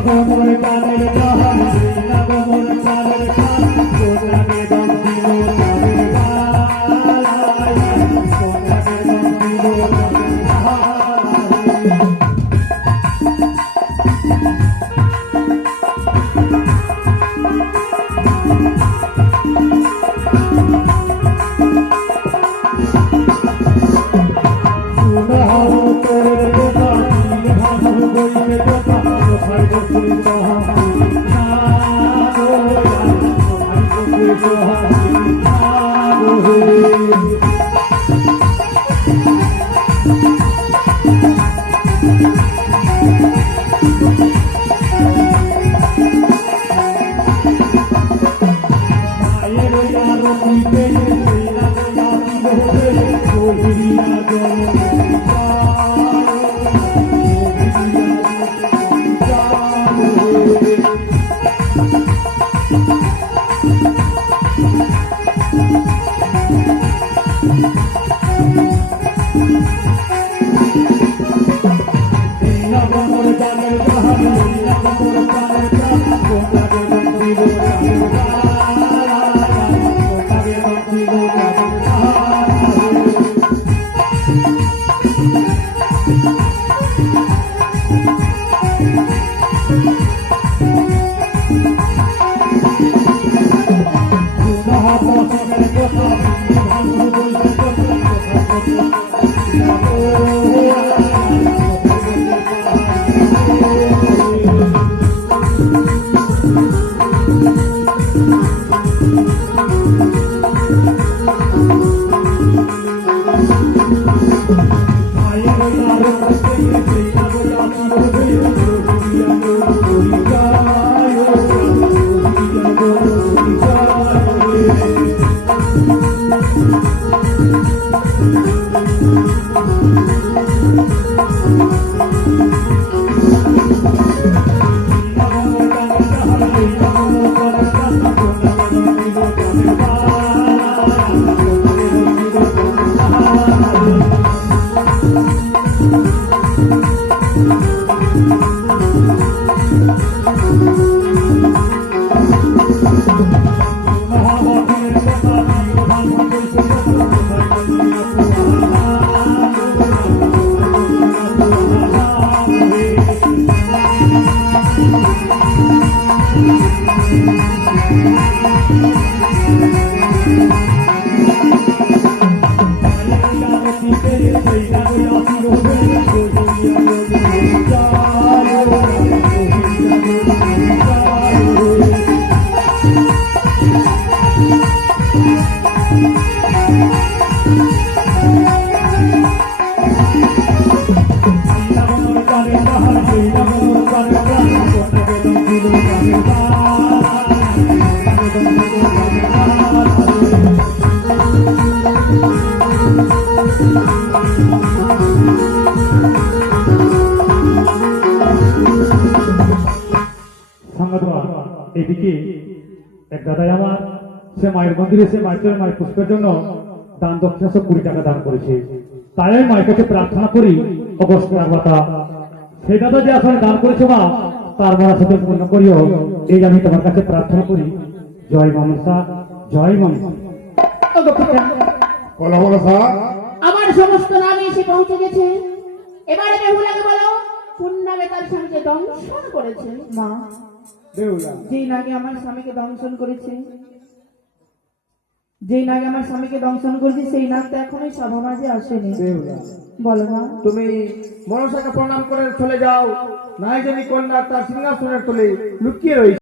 গোমর কানের জাহান না গোমর কানের খান সোনাকে দম দিল তাদের বালাই সোনাকে দম দিল তাদের বালাই সুনহাও তোর কথা নীল ভাবু বইতে কথা সোহাই বসুরি সোহাই না গোয়া সোহাই বসুরি সোহাই না গোয়া মায়ের আরো পিতে সেই না গোয়া দিলে সোহিয়া এদিকে এক দাদাই আমার সে মায়ের মন্দিরে সে মায়ের পুষ্পের জন্য দান দক্ষিণা 20 টাকা দান করেছে। তাই আমি মায়ের কাছে প্রার্থনা করি অগস্ট মাতা সেই দাদা যে আসলে দান করেছে মা তার মনের সাথে পূর্ণ করিও, এই আমি তোমার কাছে প্রার্থনা করি। জয় মনসা, জয় মনসা। আমার সমস্ত নামে এসে পৌঁছে গেছে। এবারে বেহুলাকে বলো কোন নামে তার স্বামীকে দংশন করেছে। মা, বেহুলা যেই নাগে আমার স্বামীকে দংশন করেছে, যেই নাগে আমার স্বামীকে দংশন করেছে সেই নাগ তো এখনোই সভা মাঝে আসেনি। বেহুলা বলো মা। তুমি মনসাকে প্রণাম করে চলে যাও, নাই জানি কন্যা তার সিংহাসনের তলে লুকিয়ে রয়েছে।